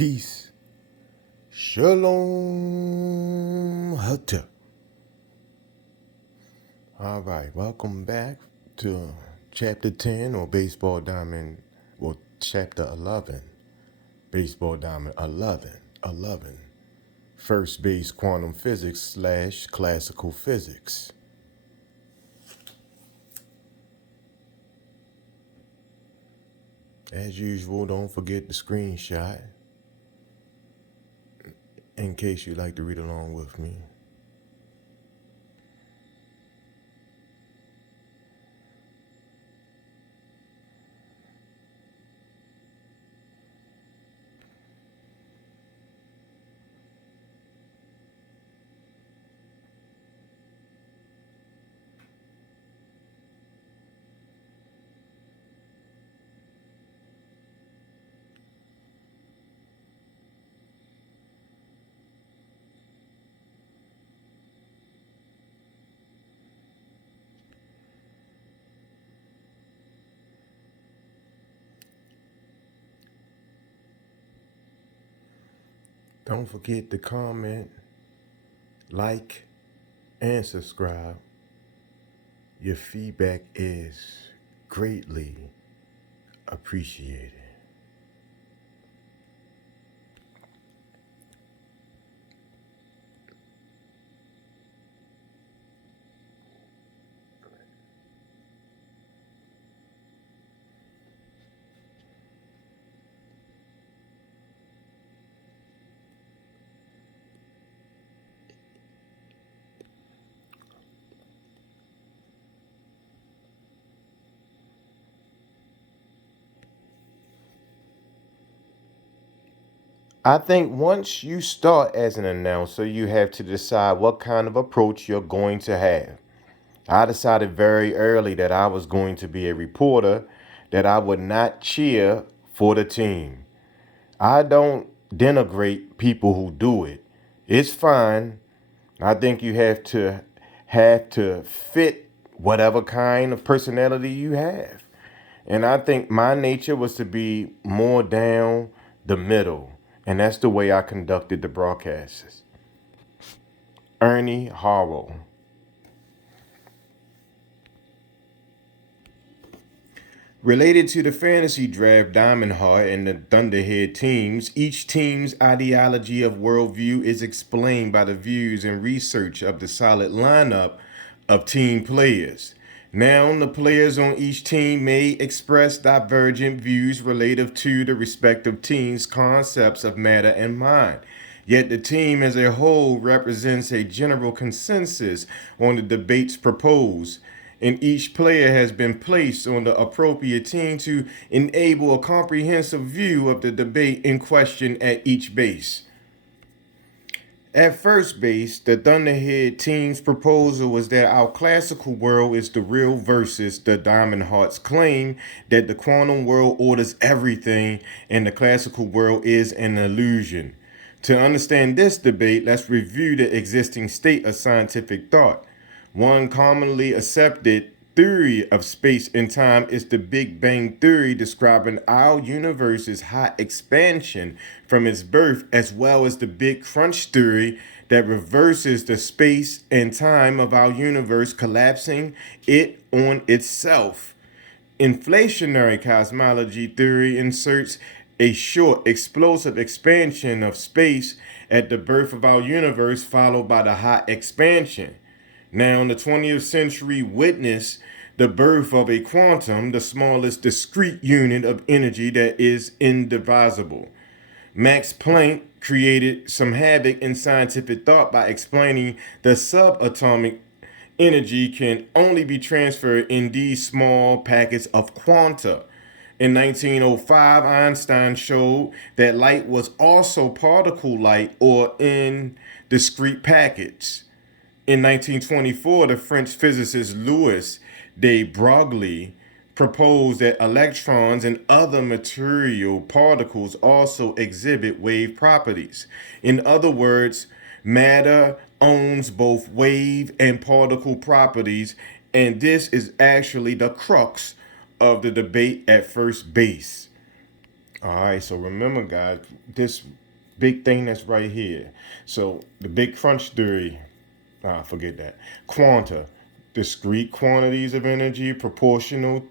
Peace. Shalom. Hata. All right, welcome back to Chapter 10 or Baseball Diamond, or Chapter 11. Baseball Diamond 11. 11. First base quantum physics / classical physics. As usual, don't forget the screenshot in case you'd like to read along with me. Don't forget to comment, like, and subscribe. Your feedback is greatly appreciated. I think once you start as an announcer, you have to decide what kind of approach you're going to have. I decided very early that I was going to be a reporter, that I would not cheer for the team. I don't denigrate people who do it. It's fine. I think you have to fit whatever kind of personality you have. And I think my nature was to be more down the middle. And that's the way I conducted the broadcasts. Ernie Harwell. Related to the fantasy draft Diamond Heart and the Thunderhead teams, each team's ideology of worldview is explained by the views and research of the solid lineup of team players. Now, the players on each team may express divergent views relative to the respective team's concepts of matter and mind. Yet the team as a whole represents a general consensus on the debates proposed, and each player has been placed on the appropriate team to enable a comprehensive view of the debate in question at each base. At first base, the Thunderhead team's proposal was that our classical world is the real versus the Diamond Heart's claim that the quantum world orders everything and the classical world is an illusion. To understand this debate, let's review the existing state of scientific thought. One commonly accepted theory of space and time is the Big Bang Theory, describing our universe's hot expansion from its birth, as well as the Big Crunch Theory that reverses the space and time of our universe, collapsing it on itself. Inflationary cosmology theory inserts a short, explosive expansion of space at the birth of our universe, followed by the hot expansion. Now, the 20th century witnessed the birth of a quantum, the smallest discrete unit of energy that is indivisible. Max Planck created some havoc in scientific thought by explaining the subatomic energy can only be transferred in these small packets of quanta. In 1905, Einstein showed that light was also particle light, or in discrete packets. In 1924, the French physicist Louis de Broglie proposed that electrons and other material particles also exhibit wave properties. In other words, matter owns both wave and particle properties, and this is actually the crux of the debate at first base. All right, so remember, guys, this big thing that's right here. So the big crunch theory, forget that. Quanta, discrete quantities of energy proportional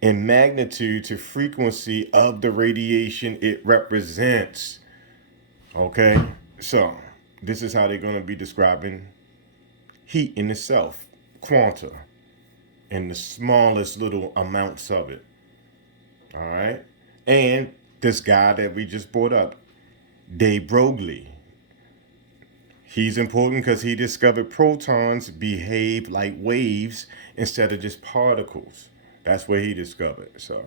in magnitude to frequency of the radiation it represents. Okay, so this is how they're going to be describing heat in itself, quanta, in the smallest little amounts of it. All right, and this guy that we just brought up, Dave Broglie. He's important because he discovered protons behave like waves instead of just particles. That's what he discovered. So,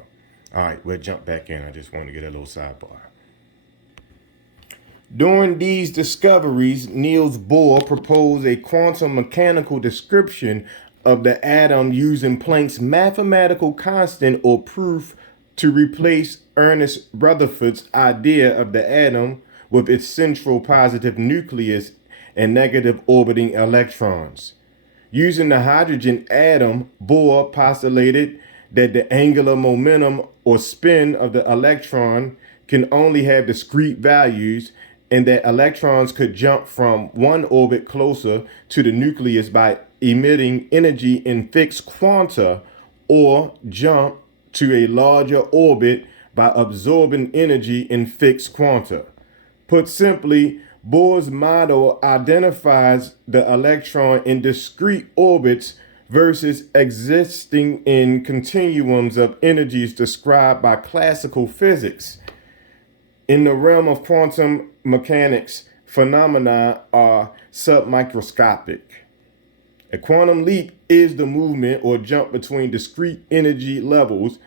all right, we'll jump back in. I just wanted to get a little sidebar. During these discoveries, Niels Bohr proposed a quantum mechanical description of the atom using Planck's mathematical constant or proof to replace Ernest Rutherford's idea of the atom with its central positive nucleus and negative orbiting electrons. Using the hydrogen atom, Bohr postulated that the angular momentum or spin of the electron can only have discrete values and that electrons could jump from one orbit closer to the nucleus by emitting energy in fixed quanta or jump to a larger orbit by absorbing energy in fixed quanta. Put simply, Bohr's model identifies the electron in discrete orbits versus existing in continuums of energies described by classical physics. In the realm of quantum mechanics, phenomena are submicroscopic. A quantum leap is the movement or jump between discrete energy levels.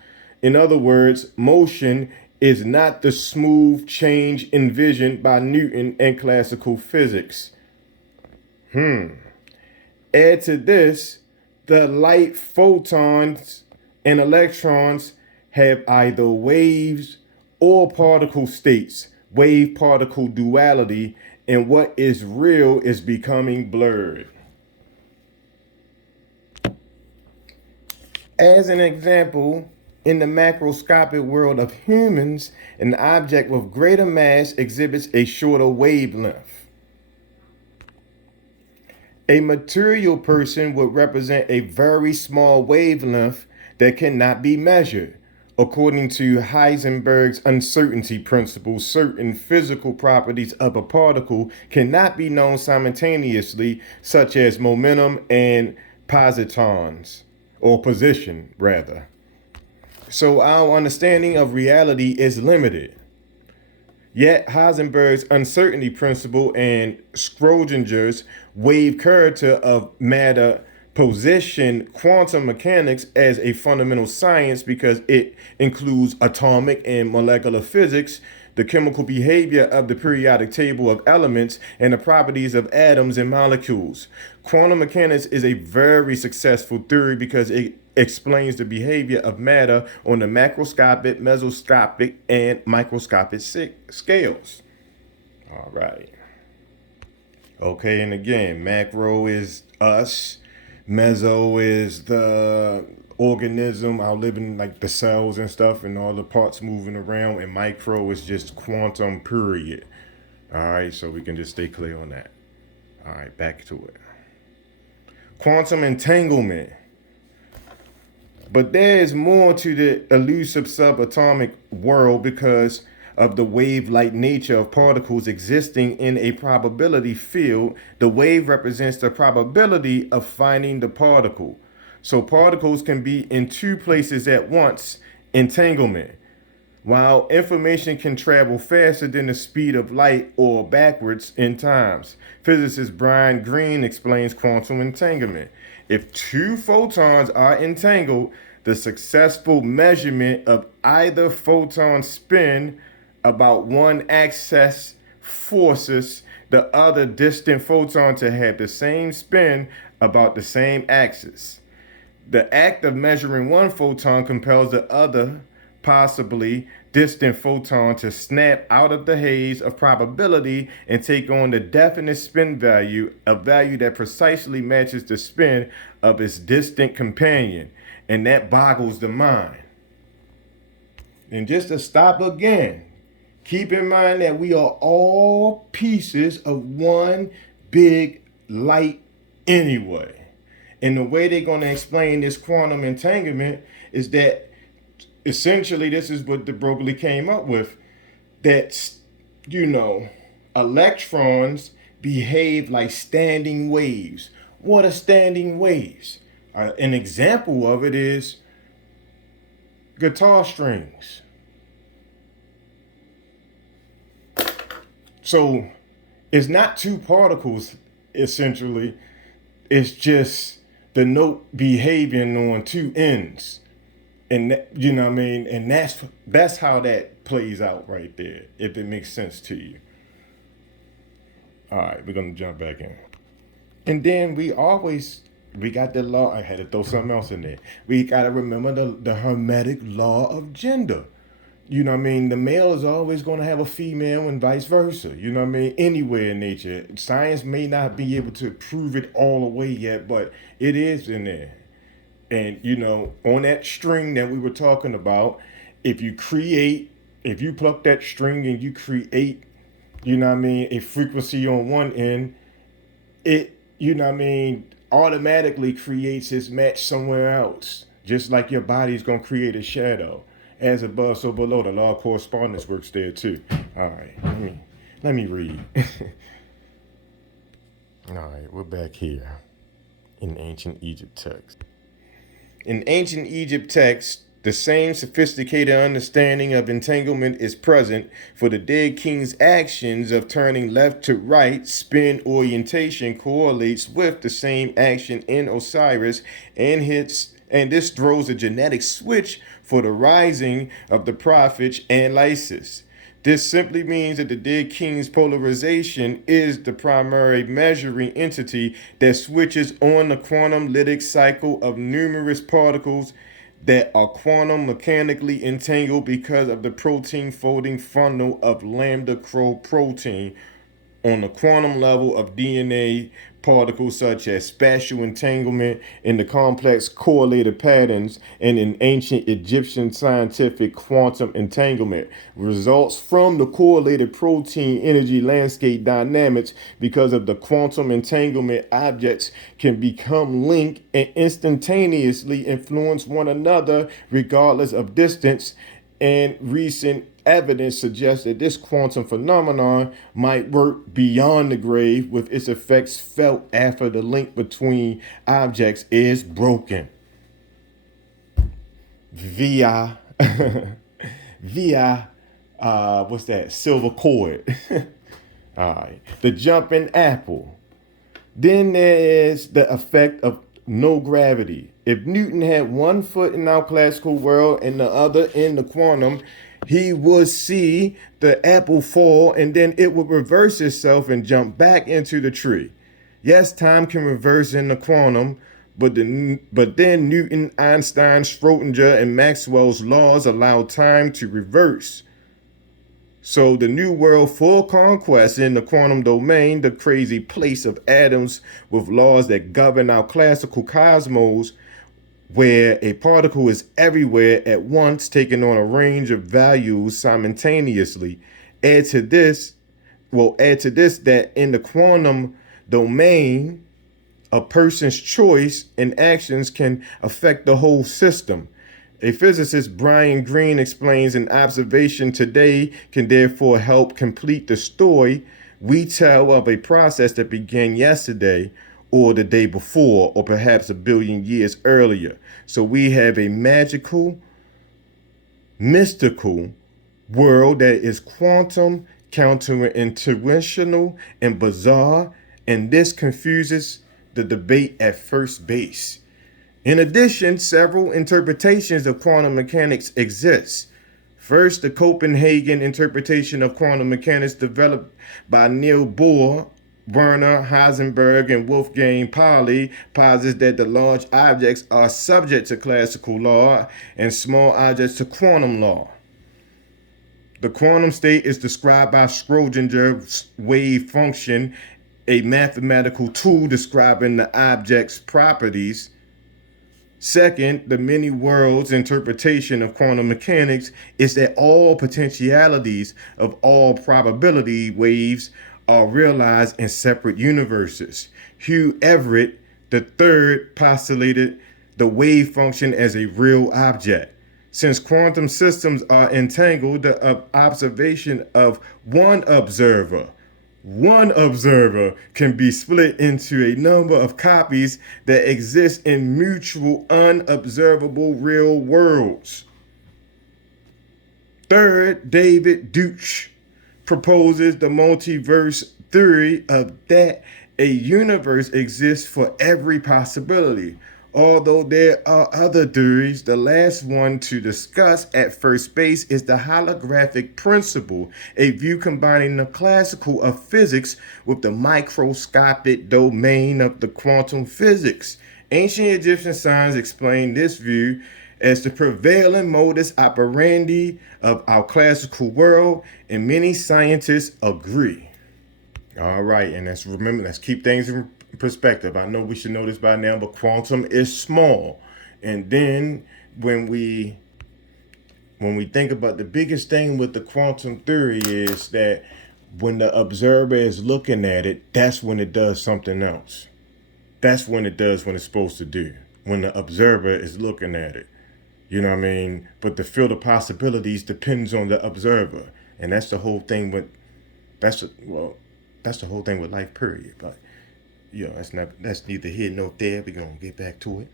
In other words, motion is not the smooth change envisioned by Newton and classical physics. Add to this, the light photons and electrons have either waves or particle states, wave-particle duality, and what is real is becoming blurred. As an example, in the macroscopic world of humans, an object with greater mass exhibits a shorter wavelength. A material person would represent a very small wavelength that cannot be measured. According to Heisenberg's uncertainty principle, certain physical properties of a particle cannot be known simultaneously, such as momentum and positons, or position, rather. So our understanding of reality is limited. Yet Heisenberg's uncertainty principle and Schrodinger's wave character of matter position quantum mechanics as a fundamental science because it includes atomic and molecular physics, the chemical behavior of the periodic table of elements, and the properties of atoms and molecules. Quantum mechanics is a very successful theory because it explains the behavior of matter on the macroscopic, mesoscopic, and microscopic scales. All right. Okay, and again, macro is us, meso is the organism, our living, like the cells and stuff, and all the parts moving around, and micro is just quantum, period. All right, so we can just stay clear on that. All right, back to it. Quantum entanglement. But there is more to the elusive subatomic world because of the wave-like nature of particles existing in a probability field. The wave represents the probability of finding the particle. So particles can be in two places at once, entanglement. While information can travel faster than the speed of light or backwards in times. Physicist Brian Greene explains quantum entanglement. If two photons are entangled, the successful measurement of either photon's spin about one axis forces the other distant photon to have the same spin about the same axis. The act of measuring one photon compels the other, possibly distant photon, to snap out of the haze of probability and take on the definite spin value, a value that precisely matches the spin of its distant companion. And that boggles the mind. And just to stop again, keep in mind that we are all pieces of one big light anyway. And the way they're going to explain this quantum entanglement is that essentially this is what de Broglie came up with, that, you know, electrons behave like standing waves. What are standing waves? An example of it is guitar strings. So it's not two particles, essentially. It's just the note behaving on two ends. And you know what I mean? And that's how that plays out right there, if it makes sense to you. All right, we're gonna jump back in. And then we got the law. I had to throw something else in there. We gotta remember the hermetic law of gender. You know what I mean? The male is always going to have a female and vice versa. You know what I mean? Anywhere in nature. Science may not be able to prove it all the way yet, but it is in there. And, you know, on that string that we were talking about, if you pluck that string and you create, you know what I mean, a frequency on one end, it, you know what I mean, automatically creates its match somewhere else. Just like your body's going to create a shadow. As above, so below. The law of correspondence works there too. All right, let me read. All right, we're back here in ancient Egypt text. In ancient Egypt text, the same sophisticated understanding of entanglement is present, for the dead king's actions of turning left to right, spin orientation correlates with the same action in Osiris, and this throws a genetic switch for the rising of the prophets and Lysis. This simply means that the dead king's polarization is the primary measuring entity that switches on the quantum lytic cycle of numerous particles that are quantum mechanically entangled because of the protein folding funnel of lambda crow protein on the quantum level of DNA particles such as spatial entanglement in the complex correlated patterns and in ancient Egyptian scientific quantum entanglement results from the correlated protein energy landscape dynamics. Because of the quantum entanglement, objects can become linked and instantaneously influence one another regardless of distance, and recent evidence suggests that this quantum phenomenon might work beyond the grave, with its effects felt after the link between objects is broken via via what's that, silver cord. All right, the jumping apple. Then there is the effect of no gravity. If Newton had one foot in our classical world and the other in the quantum, he would see the apple fall and then it would reverse itself and jump back into the tree. Yes, time can reverse in the quantum, but then Newton, Einstein, Schrodinger, and Maxwell's laws allow time to reverse. So the new world full conquest in the quantum domain, the crazy place of atoms with laws that govern our classical cosmos, where a particle is everywhere at once, taking on a range of values simultaneously. Add to this that in the quantum domain, a person's choice and actions can affect the whole system. A physicist, Brian Greene, explains an observation today can therefore help complete the story we tell of a process that began yesterday or the day before, or perhaps a billion years earlier. So we have a magical, mystical world that is quantum, counterintuitional, and bizarre, and this confuses the debate at first base. In addition, several interpretations of quantum mechanics exist. First, the Copenhagen interpretation of quantum mechanics developed by Niels Bohr, Werner Heisenberg, and Wolfgang Pauli posits that the large objects are subject to classical law and small objects to quantum law. The quantum state is described by Schrodinger's wave function, a mathematical tool describing the object's properties. Second, the many worlds interpretation of quantum mechanics is that all potentialities of all probability waves are realized in separate universes. Hugh Everett the third postulated the wave function as a real object. Since quantum systems are entangled, the observation of one observer can be split into a number of copies that exist in mutual unobservable real worlds. Third, David Deutsch proposes the multiverse theory of that a universe exists for every possibility. Although there are other theories, the last one to discuss at first base is the holographic principle, a view combining the classical of physics with the microscopic domain of the quantum physics. Ancient Egyptian science explained this view as the prevailing modus operandi of our classical world, and many scientists agree. All right, and let's keep things in perspective. I know we should know this by now, but quantum is small. And then when we think about the biggest thing with the quantum theory is that when the observer is looking at it, that's when it does something else. That's when it does what it's supposed to do. When the observer is looking at it. You know what I mean? But the field of possibilities depends on the observer. And that's the whole thing with that's the whole thing with life, period. But that's neither here nor there. We're gonna get back to it.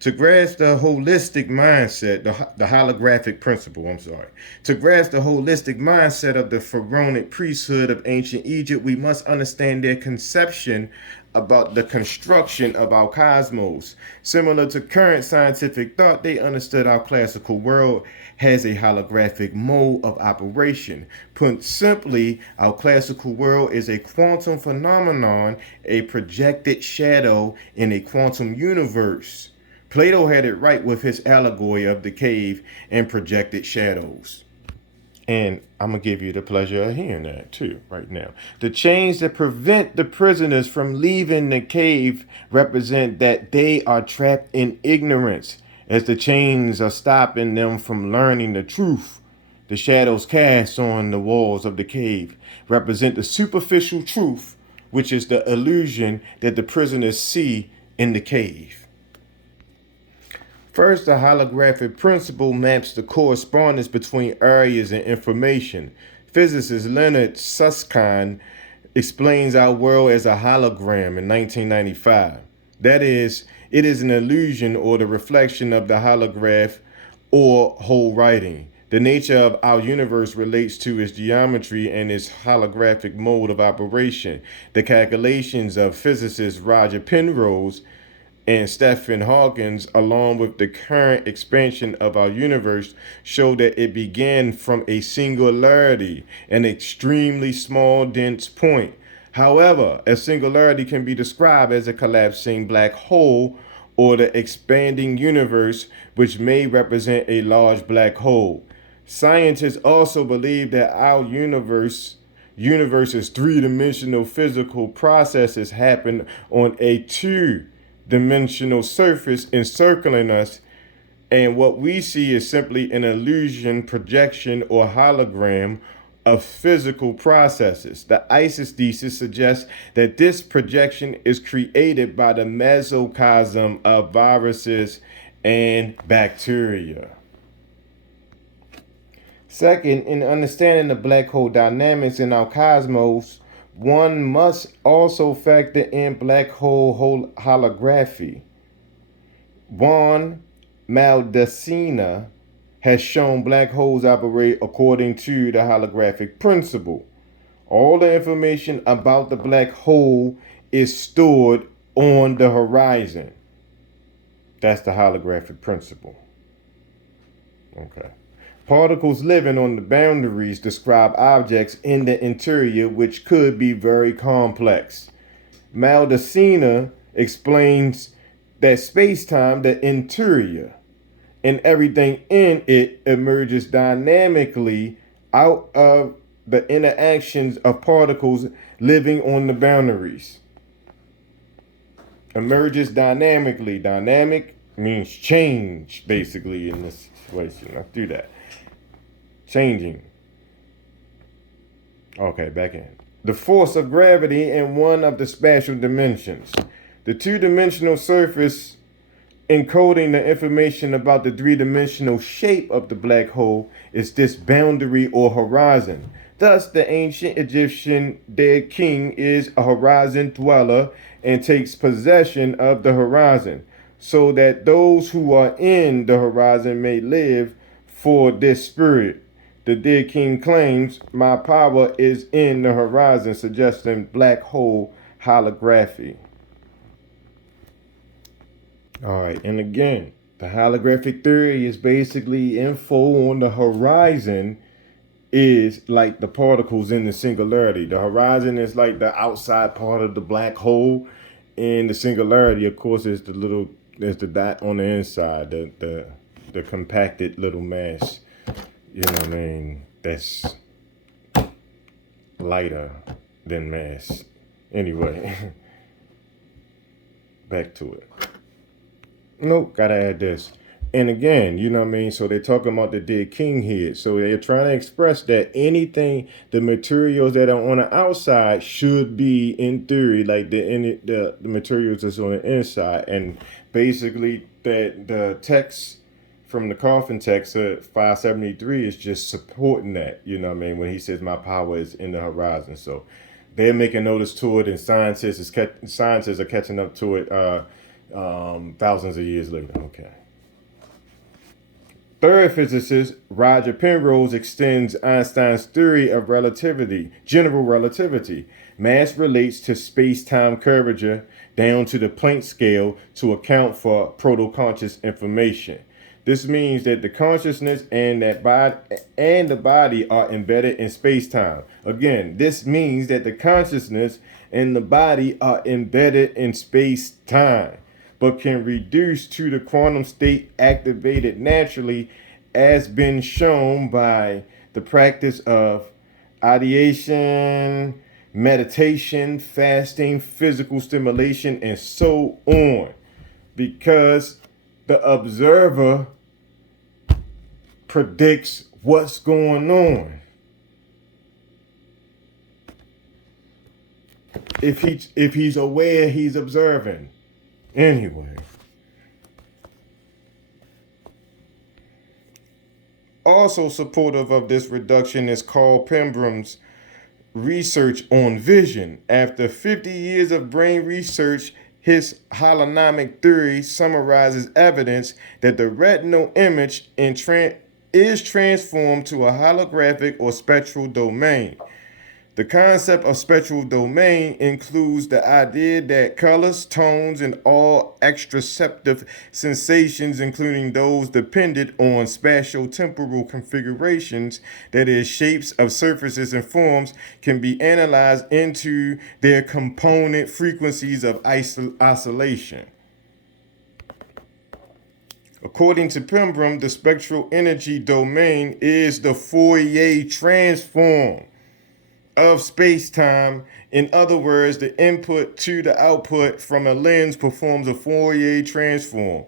To grasp the holistic mindset, the holographic principle, to grasp the holistic mindset of the pharaonic priesthood of ancient Egypt, we must understand their conception about the construction of our cosmos. Similar to current scientific thought, they understood our classical world has a holographic mode of operation. Put simply, our classical world is a quantum phenomenon, a projected shadow in a quantum universe. Plato had it right with his allegory of the cave and projected shadows. And I'm going to give you the pleasure of hearing that too right now. The chains that prevent the prisoners from leaving the cave represent that they are trapped in ignorance, as the chains are stopping them from learning the truth. The shadows cast on the walls of the cave represent the superficial truth, which is the illusion that the prisoners see in the cave. First, the holographic principle maps the correspondence between areas and information. Physicist Leonard Susskind explains our world as a hologram in 1995. That is, it is an illusion or the reflection of the holograph or whole writing. The nature of our universe relates to its geometry and its holographic mode of operation. The calculations of physicist Roger Penrose and Stephen Hawking, along with the current expansion of our universe, show that it began from a singularity, an extremely small, dense point. However, a singularity can be described as a collapsing black hole or the expanding universe, which may represent a large black hole. Scientists also believe that our universe's three-dimensional physical processes happen on a two-dimensional surface encircling us, and what we see is simply an illusion, projection, or hologram of physical processes. The ISIS thesis suggests that this projection is created by the mesocosm of viruses and bacteria. Second, in understanding the black hole dynamics in our cosmos, one must also factor in black hole holography. Juan Maldacena has shown black holes operate according to the holographic principle. All the information about the black hole is stored on the horizon. That's the holographic principle. Okay. Particles living on the boundaries describe objects in the interior which could be very complex. Maldacena explains that space-time, the interior, and everything in it emerges dynamically out of the interactions of particles living on the boundaries. emerges dynamically. Dynamic means change, basically, in this situation. Let's do that. Changing. Okay, back in. The force of gravity in one of the spatial dimensions. The two-dimensional surface encoding the information about the three-dimensional shape of the black hole is this boundary or horizon. Thus, the ancient Egyptian dead king is a horizon dweller and takes possession of the horizon, so that those who are in the horizon may live for this spirit. The dead king claims, my power is in the horizon, suggesting black hole holography. All right, and again, the holographic theory is basically info on the horizon is like the particles in the singularity. The horizon is like the outside part of the black hole, and the singularity, of course, is the dot on the inside, the compacted little mass. You know what I mean? That's lighter than mass. Anyway, back to it. Nope, gotta add this. And again, you know what I mean? So they're talking about the dead king here. So they're trying to express that anything, the materials that are on the outside should be, in theory, like the materials that's on the inside. And basically that the text from the coffin text 573 is just supporting that, you know what I mean, when he says my power is in the horizon. So they're making notice to it, and scientists are catching up to it thousands of years later. Okay. Third physicist Roger Penrose extends Einstein's theory of relativity, general relativity. Mass relates to space-time curvature down to the Planck scale to account for proto-conscious information. This means that the consciousness and the body are embedded in space-time. Again, this means that the consciousness and the body are embedded in space-time, but can reduce to the quantum state activated naturally, as been shown by the practice of ideation, meditation, fasting, physical stimulation, and so on. Because the observer predicts what's going on. If he's aware, he's observing. Anyway. Also supportive of this reduction is Carl Pembrum's research on vision. After 50 years of brain research, his holonomic theory summarizes evidence that the retinal image is transformed to a holographic or spectral domain. The concept of spectral domain includes the idea that colors, tones, and all extraceptive sensations, including those dependent on spatio-temporal configurations, that is, shapes of surfaces and forms, can be analyzed into their component frequencies of oscillation. According to Pembrum, the spectral energy domain is the Fourier transform of space-time. In other words, the input to the output from a lens performs a Fourier transform.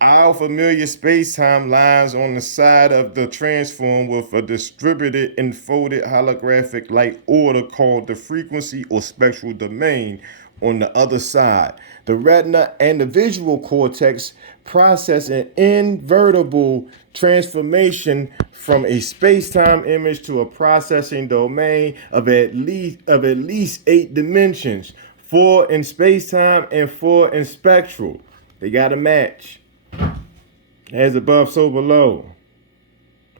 Our familiar space-time lies on the side of the transform with a distributed and folded holographic light order called the frequency or spectral domain on the other side. The retina and the visual cortex process an invertible transformation from a space-time image to a processing domain of at least 8 dimensions, 4 in space-time and 4 in spectral. They got to match. As above, so below.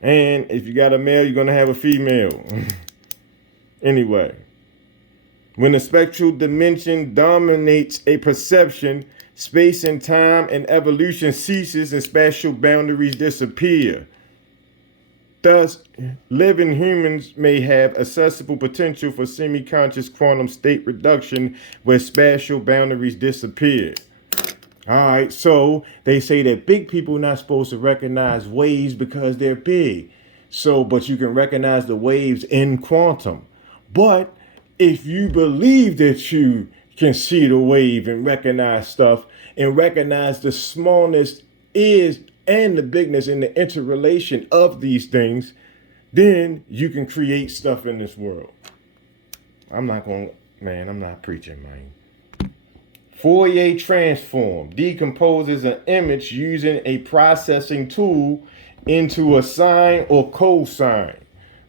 And if you got a male, you're going to have a female. Anyway, when the spectral dimension dominates a perception, space and time and evolution ceases and spatial boundaries disappear. Thus, living humans may have accessible potential for semi-conscious quantum state reduction where spatial boundaries disappear. All right, so they say that big people are not supposed to recognize waves because they're big. So, but you can recognize the waves in quantum. But if you believe that you can see the wave and recognize stuff and recognize the smallness is and the bigness and the interrelation of these things, then you can create stuff in this world. I'm not preaching, man. Fourier transform decomposes an image using a processing tool into a sine or cosine.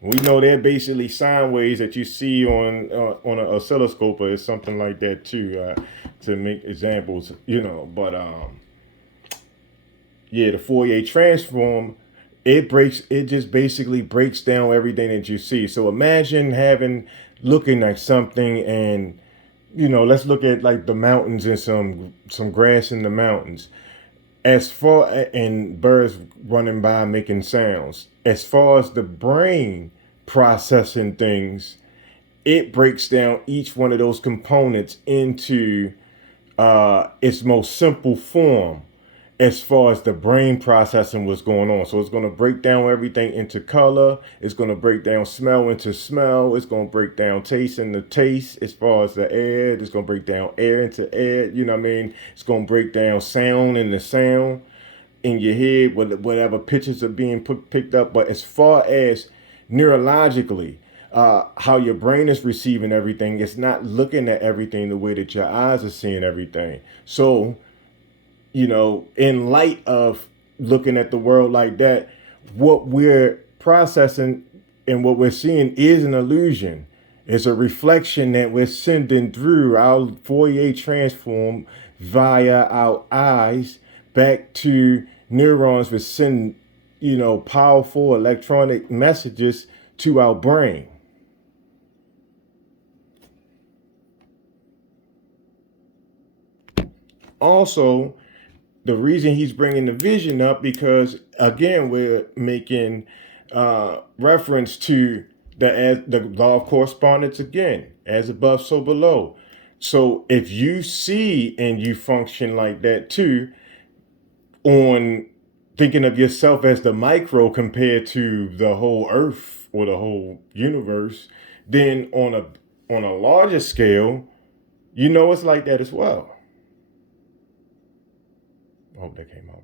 We know they're basically sine waves that you see on an oscilloscope or something like that too, to make examples, But yeah, the Fourier transform, it just basically breaks down everything that you see. So imagine looking at something and let's look at like the mountains and some grass in the mountains. As far and birds running by making sounds. As far as the brain processing things, it breaks down each one of those components into its most simple form as far as the brain processing what's going on. So it's going to break down everything into color. It's going to break down smell into smell. It's going to break down taste into taste. As far as the air, it's going to break down air into air. You know what I mean? It's going to break down sound into sound in your head, whatever pitches are being picked up. But as far as neurologically, how your brain is receiving everything, it's not looking at everything the way that your eyes are seeing everything. So in light of looking at the world like that, what we're processing and what we're seeing is an illusion. It's a reflection that we're sending through our Fourier transform via our eyes back to neurons that send, powerful electronic messages to our brain. Also, the reason he's bringing the vision up, because again we're making reference to the law of correspondence again, as above so below. So if you see and you function like that too, on thinking of yourself as the micro compared to the whole earth or the whole universe, then on a larger scale, it's like that as well. I hope that came out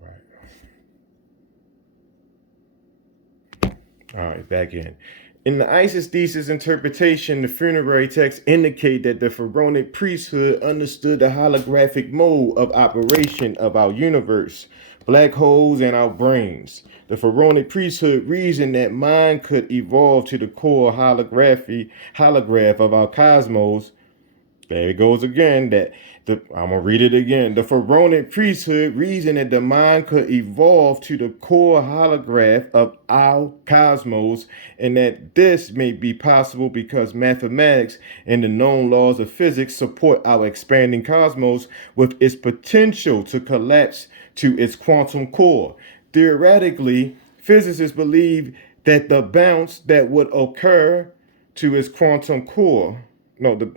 right. All right, back in. In the isosthesis interpretation, the funerary texts indicate that the pharaonic priesthood understood the holographic mode of operation of our universe, black holes, and our brains. The pharaonic priesthood reasoned that mind could evolve to the core holograph of our cosmos. There it goes again. I'm gonna read it again. The pharaonic priesthood reasoned that the mind could evolve to the core holograph of our cosmos, and that this may be possible because mathematics and the known laws of physics support our expanding cosmos with its potential to collapse to its quantum core. Theoretically, physicists believe that the bounce that would occur to its quantum core, the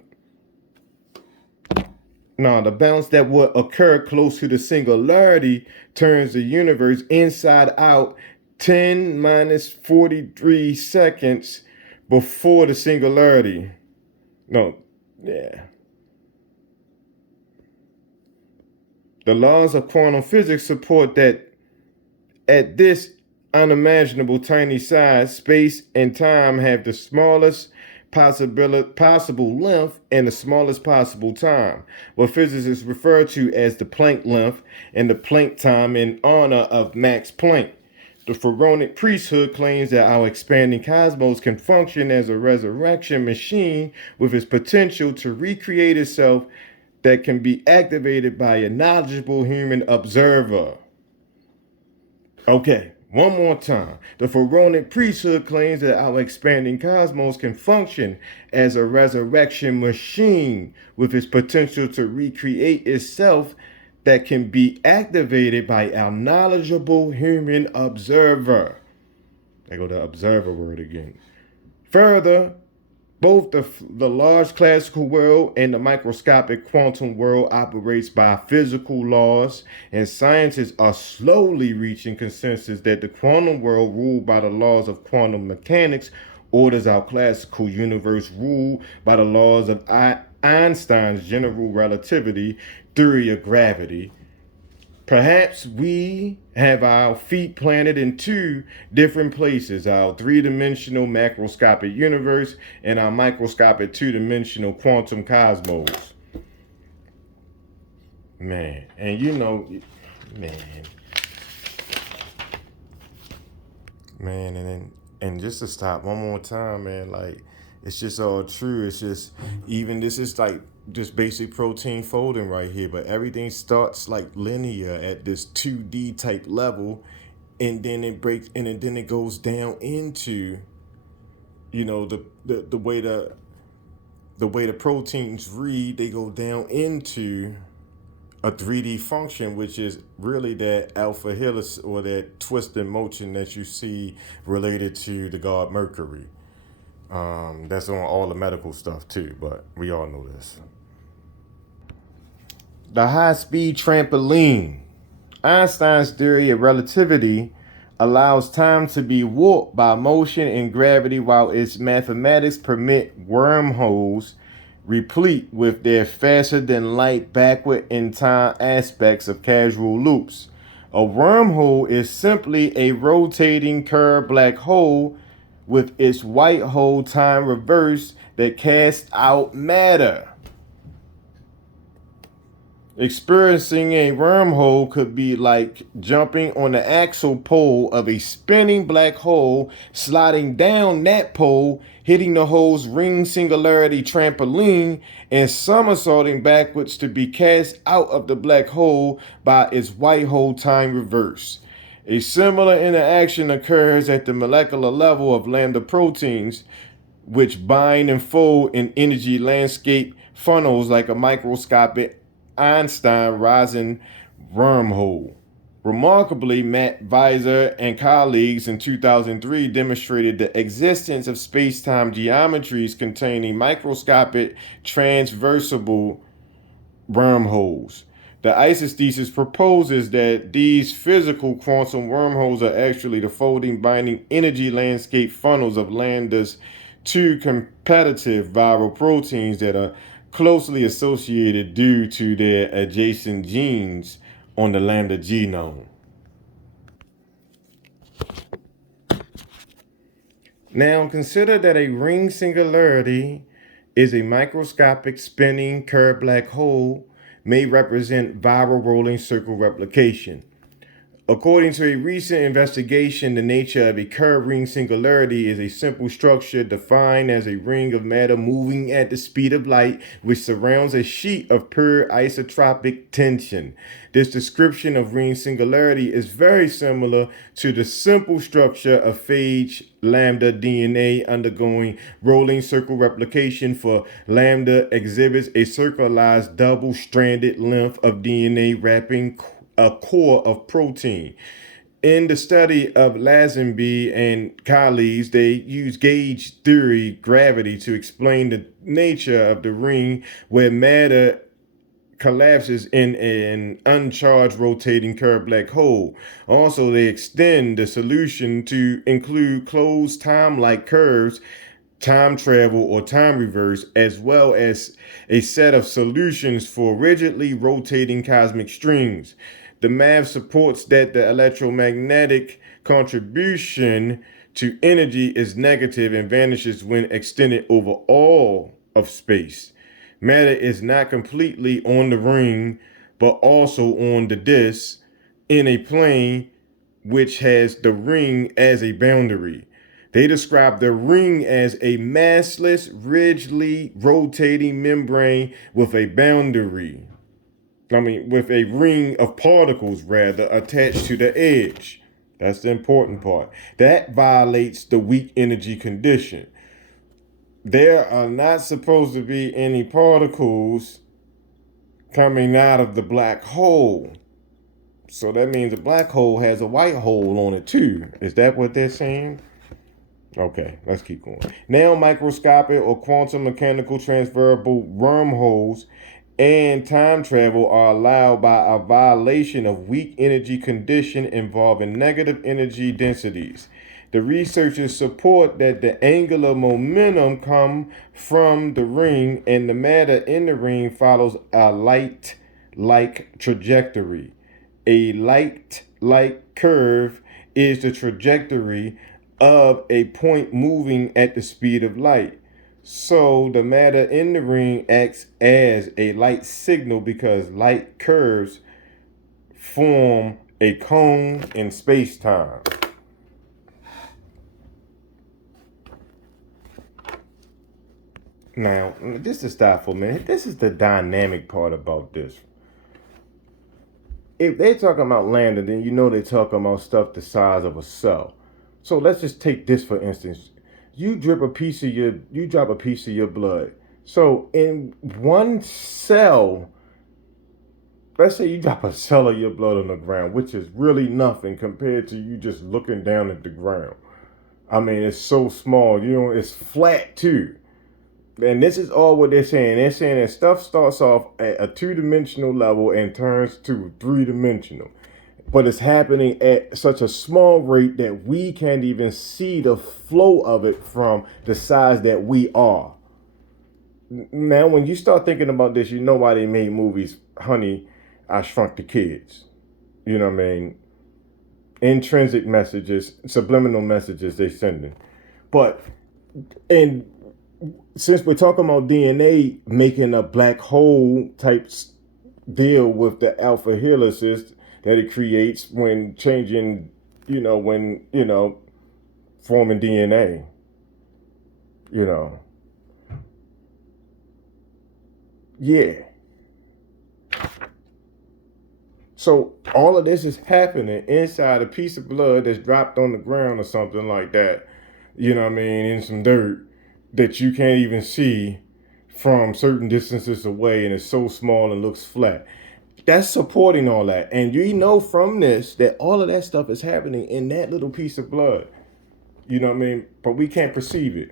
bounce that would occur close to the singularity turns the universe inside out 10 minus 43 seconds before the singularity. The laws of quantum physics support that at this unimaginable tiny size, space and time have the smallest possible length and the smallest possible time, what physicists refer to as the Planck length and the Planck time in honor of Max Planck. The pharaonic priesthood claims that our expanding cosmos can function as a resurrection machine with its potential to recreate itself that can be activated by a knowledgeable human observer. Okay. One more time. The pharaonic priesthood claims that our expanding cosmos can function as a resurrection machine with its potential to recreate itself that can be activated by our knowledgeable human observer. There go the observer word again. Further, both the large classical world and the microscopic quantum world operates by physical laws, and scientists are slowly reaching consensus that the quantum world, ruled by the laws of quantum mechanics, orders our classical universe ruled by the laws of Einstein's general relativity theory of gravity. Perhaps we have our feet planted in two different places, our three-dimensional macroscopic universe and our microscopic two-dimensional quantum cosmos. Man, and man, and just to stop one more time, man, like it's just all true. It's just even this is like just basic protein folding right here, but everything starts like linear at this 2D type level, and then it breaks and then it goes down into the way the proteins read, they go down into a 3D function, which is really that alpha helix or that twist in motion that you see related to the god Mercury. That's on all the medical stuff too, but we all know this. The high speed trampoline. Einstein's theory of relativity allows time to be warped by motion and gravity, while its mathematics permit wormholes replete with their faster than light backward in time aspects of causal loops. A wormhole is simply a rotating curved black hole with its white hole time reversed that casts out matter. Experiencing a wormhole could be like jumping on the axial pole of a spinning black hole, sliding down that pole, hitting the hole's ring singularity trampoline, and somersaulting backwards to be cast out of the black hole by its white hole time reverse. A similar interaction occurs at the molecular level of lambda proteins, which bind and fold in energy landscape funnels like a microscopic Einstein rising wormhole. Remarkably, Matt Weiser and colleagues in 2003 demonstrated the existence of space-time geometries containing microscopic transversable wormholes. The isosthesis proposes that these physical quantum wormholes are actually the folding binding energy landscape funnels of lambda's two competitive viral proteins that are closely associated due to their adjacent genes on the lambda genome. Now consider that a ring singularity is a microscopic spinning curved black hole may represent viral rolling circle replication. According to a recent investigation, the nature of a curved ring singularity is a simple structure defined as a ring of matter moving at the speed of light, which surrounds a sheet of pure isotropic tension. This description of ring singularity is very similar to the simple structure of phage lambda DNA undergoing rolling circle replication, for lambda exhibits a circularized double-stranded length of DNA wrapping a core of protein. In the study of Lazenby and colleagues, they use gauge theory gravity to explain the nature of the ring where matter collapses in an uncharged rotating curved black hole. Also, they extend the solution to include closed time-like curves, time travel or time reverse, as well as a set of solutions for rigidly rotating cosmic strings. The math supports that the electromagnetic contribution to energy is negative and vanishes when extended over all of space. Matter is not completely on the ring, but also on the disk in a plane which has the ring as a boundary. They describe the ring as a massless, rigidly rotating membrane with a boundary. With a ring of particles, rather, attached to the edge. That's the important part. That violates the weak energy condition. There are not supposed to be any particles coming out of the black hole. So that means the black hole has a white hole on it too. Is that what they're saying? Okay, let's keep going. Now, microscopic or quantum mechanical transferable wormholes and time travel are allowed by a violation of weak energy condition involving negative energy densities. The researchers support that the angular momentum come from the ring and the matter in the ring follows a light-like trajectory. A light-like curve is the trajectory of a point moving at the speed of light. So the matter in the ring acts as a light signal because light curves form a cone in space-time. Now, just to stop for a minute, this is the dynamic part about this. If they're talking about lambda, then you know they're talking about stuff the size of a cell. So let's just take this for instance. You drop a piece of your blood. So in one cell, let's say you drop a cell of your blood on the ground, which is really nothing compared to you just looking down at the ground. I mean, it's so small, it's flat too. And this is all what they're saying. They're saying that stuff starts off at a two-dimensional level and turns to three-dimensional. But it's happening at such a small rate that we can't even see the flow of it from the size that we are. Now, when you start thinking about this, you know why they made movies, Honey, I Shrunk the Kids. You know what I mean? Intrinsic messages, subliminal messages they sending. But, and since we're talking about DNA making a black hole type deal with the alpha helices that it creates when changing, forming DNA, yeah. So all of this is happening inside a piece of blood that's dropped on the ground or something like that, in some dirt that you can't even see from certain distances away, and it's so small and looks flat. That's supporting all that. And you know from this that all of that stuff is happening in that little piece of blood. But we can't perceive it.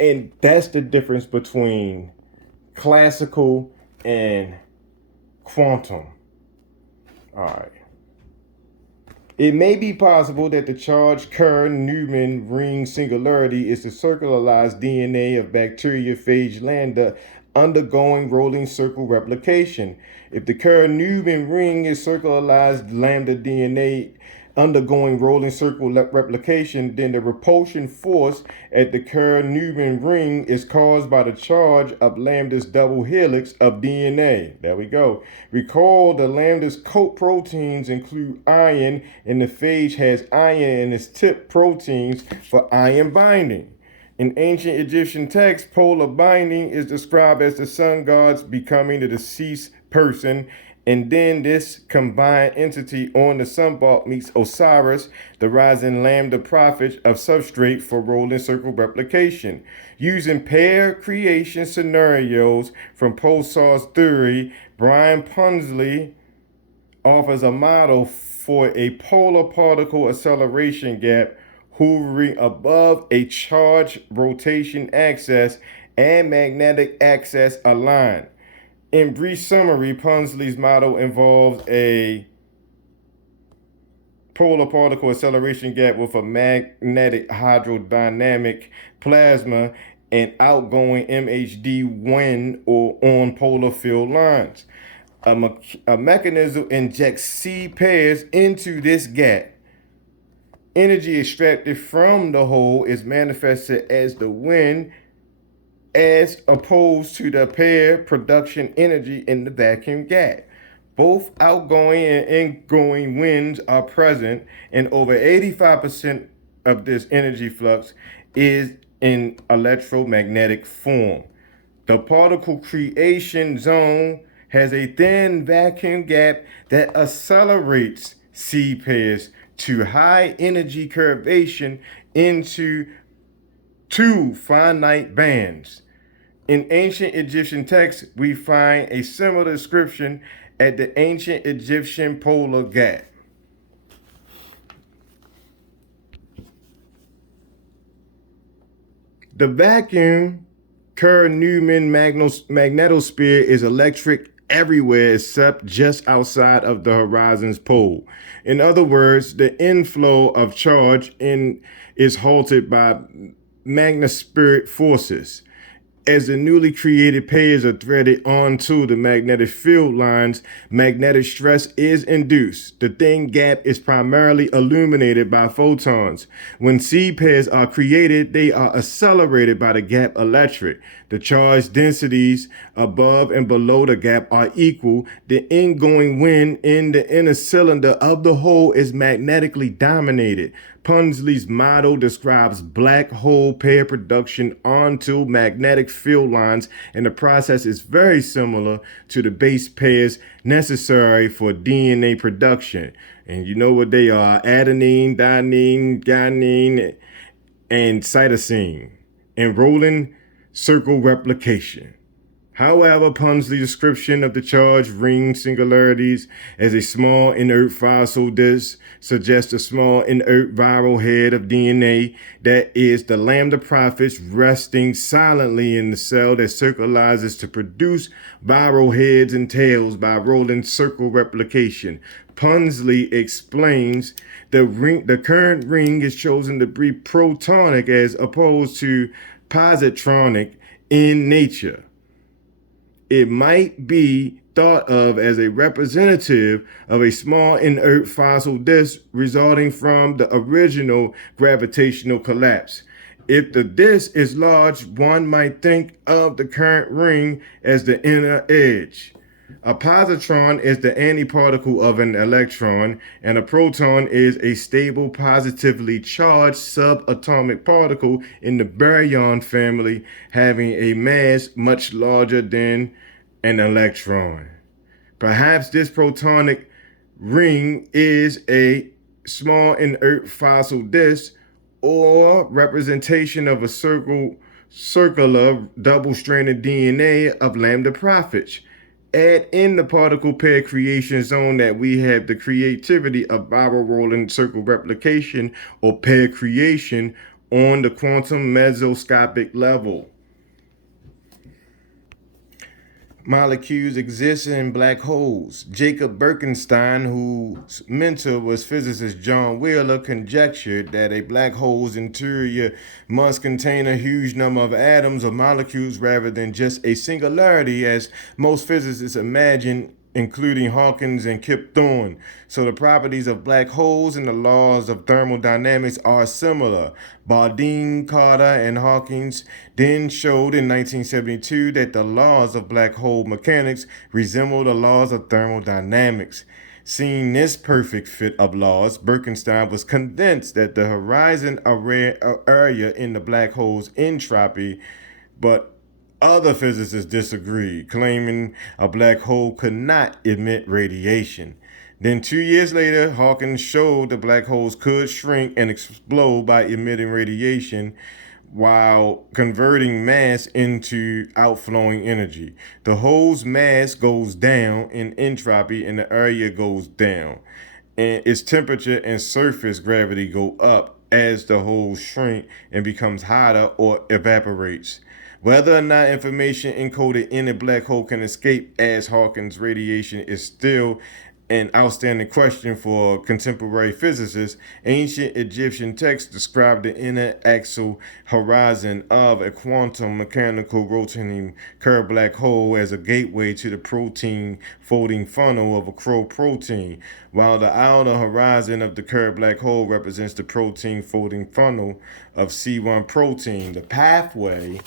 And that's the difference between classical and quantum. All right. It may be possible that the charged Kerr-Newman ring singularity is the circularized DNA of bacteriophage lambda undergoing rolling circle replication. If the Kerr-Newman ring is circularized lambda DNA undergoing rolling circle replication, then the repulsion force at the Kerr-Newman ring is caused by the charge of lambda's double helix of DNA. There we go. Recall the lambda's coat proteins include iron, and the phage has iron in its tip proteins for iron binding. In ancient Egyptian texts, polar binding is described as the sun gods becoming the deceased person, and then this combined entity on the sunball meets Osiris, the rising lambda prophet of substrate for rolling circle replication. Using pair creation scenarios from Pulsar's theory, Brian Punsley offers a model for a polar particle acceleration gap hovering above a charged rotation axis and magnetic axis aligned. In brief summary, Punsley's model involves a polar particle acceleration gap with a magnetic hydrodynamic plasma and outgoing MHD wind or on polar field lines. A mechanism injects C pairs into this gap. Energy extracted from the hole is manifested as the wind, as opposed to the pair production energy in the vacuum gap. Both outgoing and ingoing winds are present, and over 85% of this energy flux is in electromagnetic form. The particle creation zone has a thin vacuum gap that accelerates C pairs to high energy curvation into two finite bands. In ancient Egyptian texts, we find a similar description at the ancient Egyptian polar gap. The vacuum Kerr-Newman magnetosphere is electric everywhere except just outside of the horizon's pole. In other words, the inflow of charge is halted by magnetic forces. As the newly created pairs are threaded onto the magnetic field lines, magnetic stress is induced. The thin gap is primarily illuminated by photons. When seed pairs are created, they are accelerated by the gap electric. The charge densities above and below the gap are equal. The ingoing wind in the inner cylinder of the hole is magnetically dominated. Punsley's model describes black hole pair production onto magnetic field lines, and the process is very similar to the base pairs necessary for DNA production. And you know what they are: adenine, thymine, guanine, and cytosine. Enrolling circle replication. However, Punsley's description of the charged ring singularities as a small inert fossil disk suggests a small inert viral head of DNA that is the lambda profits resting silently in the cell that circularizes to produce viral heads and tails by rolling circle replication. Punsley explains the current ring is chosen to be protonic as opposed to positronic in nature. It might be thought of as a representative of a small inert fossil disk resulting from the original gravitational collapse. If the disk is large, one might think of the current ring as the inner edge. A positron is the antiparticle of an electron, and a proton is a stable, positively charged subatomic particle in the baryon family having a mass much larger than an electron. Perhaps this protonic ring is a small inert fossil disk or representation of a circular double-stranded DNA of lambda profits. Add in the particle pair creation zone that we have the creativity of viral rolling circle replication or pair creation on the quantum mesoscopic level. Molecules exist in black holes. Jacob Bekenstein, whose mentor was physicist John Wheeler, conjectured that a black hole's interior must contain a huge number of atoms or molecules rather than just a singularity, as most physicists imagine, including Hawkins and Kip Thorne. So the properties of black holes and the laws of thermodynamics are similar. Bardeen, Carter, and Hawkins then showed in 1972 that the laws of black hole mechanics resemble the laws of thermodynamics. Seeing this perfect fit of laws, Bekenstein was convinced that the horizon area in the black hole's entropy, but other physicists disagreed, claiming a black hole could not emit radiation. Then 2 years later, Hawkins showed the black holes could shrink and explode by emitting radiation while converting mass into outflowing energy. The hole's mass goes down in entropy and the area goes down, and its temperature and surface gravity go up as the hole shrink and becomes hotter or evaporates. Whether or not information encoded in a black hole can escape as Hawkins radiation is still an outstanding question for contemporary physicists. Ancient Egyptian texts describe the inner axial horizon of a quantum mechanical rotating curved black hole as a gateway to the protein folding funnel of a crow protein, while the outer horizon of the curved black hole represents the protein folding funnel of C1 protein. The pathway